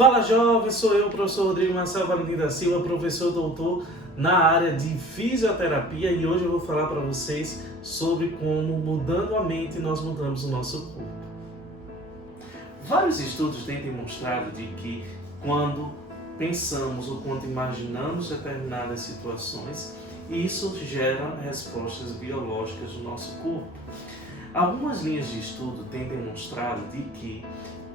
Fala jovem, sou eu, professor Rodrigo Marcelo Valentim da Silva, professor doutor na área de fisioterapia, e hoje eu vou falar para vocês sobre como mudando a mente nós mudamos o nosso corpo. Vários estudos têm demonstrado de que quando pensamos ou quando imaginamos determinadas situações, isso gera respostas biológicas do nosso corpo. Algumas linhas de estudo têm demonstrado de que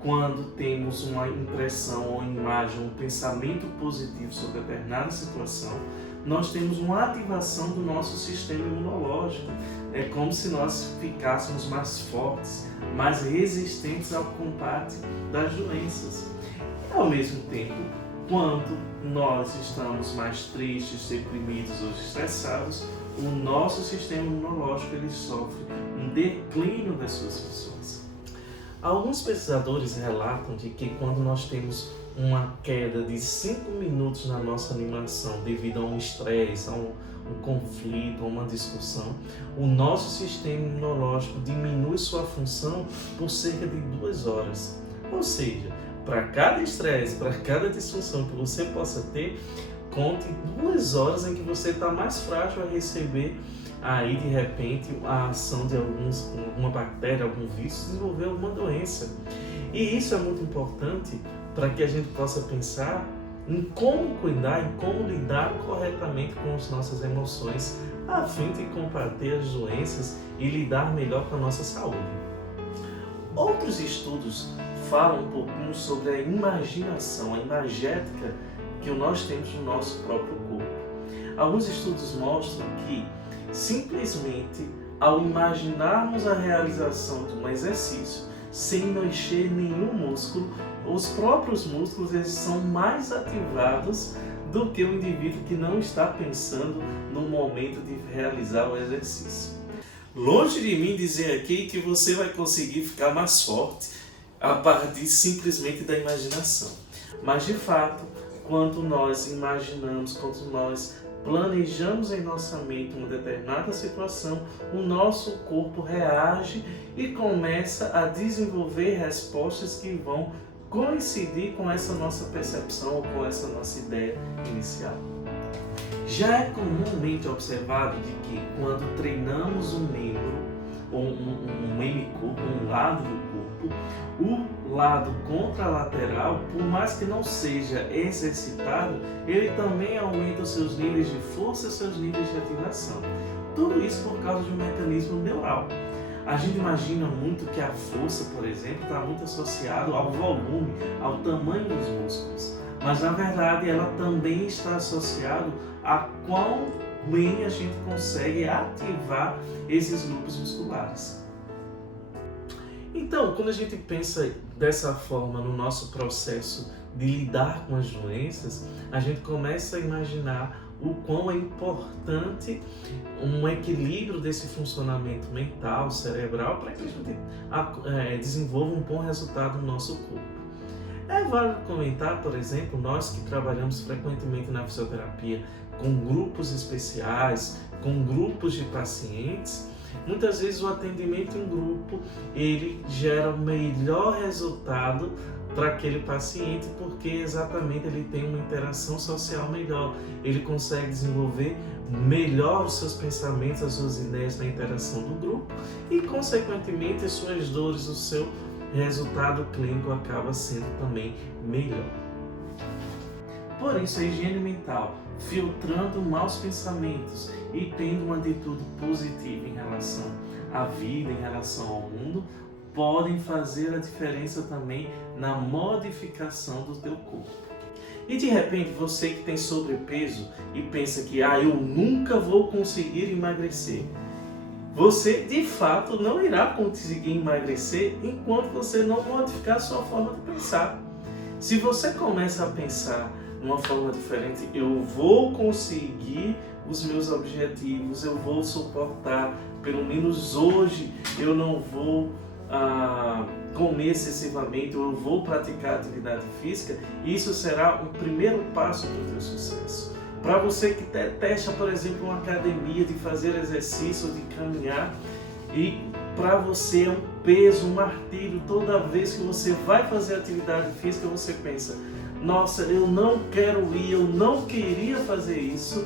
quando temos uma impressão ou imagem, um pensamento positivo sobre determinada situação, nós temos uma ativação do nosso sistema imunológico. É como se nós ficássemos mais fortes, mais resistentes ao combate das doenças. E ao mesmo tempo, quando nós estamos mais tristes, deprimidos ou estressados, o nosso sistema imunológico ele sofre um declínio das suas funções. Alguns pesquisadores relatam de que quando nós temos uma queda de 5 minutos na nossa animação devido a um estresse, a um conflito, a uma discussão, o nosso sistema imunológico diminui sua função por cerca de 2 horas. Ou seja, para cada estresse, para cada disfunção que você possa ter, conte 2 horas em que você está mais frágil a receber aí de repente a ação de alguma bactéria, algum vírus, desenvolver alguma doença. E isso é muito importante para que a gente possa pensar em como cuidar, em como lidar corretamente com as nossas emoções, a fim de combater as doenças e lidar melhor com a nossa saúde. Outros estudos falam um pouquinho sobre a imaginação, a imagética que nós temos no nosso próprio corpo. Alguns estudos mostram que simplesmente ao imaginarmos a realização de um exercício sem mexer nenhum músculo, os próprios músculos eles são mais ativados do que o indivíduo que não está pensando no momento de realizar o exercício. Longe de mim dizer aqui que você vai conseguir ficar mais forte a partir simplesmente da imaginação. Mas de fato, quando nós imaginamos, quando nós planejamos em nossa mente uma determinada situação, o nosso corpo reage e começa a desenvolver respostas que vão coincidir com essa nossa percepção ou com essa nossa ideia inicial. Já é comumente observado de que quando treinamos um membro ou um hemicorpo, um lado do corpo, o lado contralateral, por mais que não seja exercitado, ele também aumenta os seus níveis de força e seus níveis de ativação. Tudo isso por causa de um mecanismo neural. A gente imagina muito que a força, por exemplo, está muito associada ao volume, ao tamanho dos músculos. Mas na verdade ela também está associada a quão bem a gente consegue ativar esses grupos musculares. Então, quando a gente pensa dessa forma no nosso processo de lidar com as doenças, a gente começa a imaginar o quão é importante um equilíbrio desse funcionamento mental, cerebral, para que a gente desenvolva um bom resultado no nosso corpo. É válido comentar, por exemplo, nós que trabalhamos frequentemente na fisioterapia com grupos especiais, com grupos de pacientes, muitas vezes o atendimento em grupo ele gera o melhor resultado para aquele paciente, porque exatamente ele tem uma interação social melhor, ele consegue desenvolver melhor os seus pensamentos, as suas ideias na interação do grupo e, consequentemente, as suas dores, o seu resultado clínico acaba sendo também melhor. Por isso, a higiene mental, filtrando maus pensamentos e tendo uma atitude positiva em relação à vida, em relação ao mundo, podem fazer a diferença também na modificação do teu corpo. E de repente, você que tem sobrepeso e pensa que eu nunca vou conseguir emagrecer, você de fato não irá conseguir emagrecer enquanto você não modificar a sua forma de pensar. Se você começa a pensar de uma forma diferente, eu vou conseguir os meus objetivos, eu vou suportar, pelo menos hoje eu não vou comer excessivamente, ou eu vou praticar atividade física, isso será um primeiro passo para o teu sucesso. Para você que testa, por exemplo, uma academia de fazer exercício, de caminhar, e para você é um peso, um martírio toda vez que você vai fazer atividade física, você pensa, nossa, eu não quero ir, eu não queria fazer isso.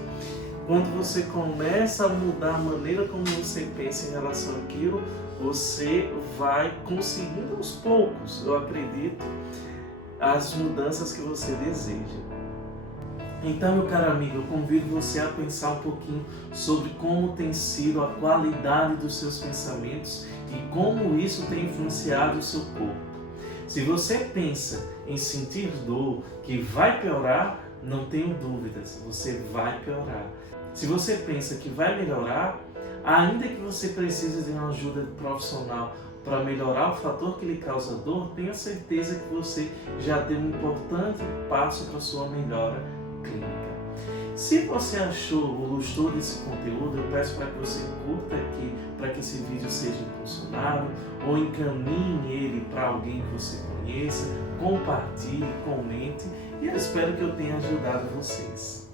Quando você começa a mudar a maneira como você pensa em relação àquilo, você vai conseguindo aos poucos, eu acredito, as mudanças que você deseja. Então, meu caro amigo, eu convido você a pensar um pouquinho sobre como tem sido a qualidade dos seus pensamentos e como isso tem influenciado o seu corpo. Se você pensa em sentir dor que vai piorar, não tenho dúvidas, você vai piorar. Se você pensa que vai melhorar, ainda que você precise de uma ajuda profissional para melhorar o fator que lhe causa dor, tenha certeza que você já deu um importante passo para a sua melhora clínica. Se você achou ou gostou desse conteúdo, eu peço para que você curta aqui, para que esse vídeo seja impulsionado, ou encaminhe ele para alguém que você conheça, compartilhe, comente, e eu espero que eu tenha ajudado vocês.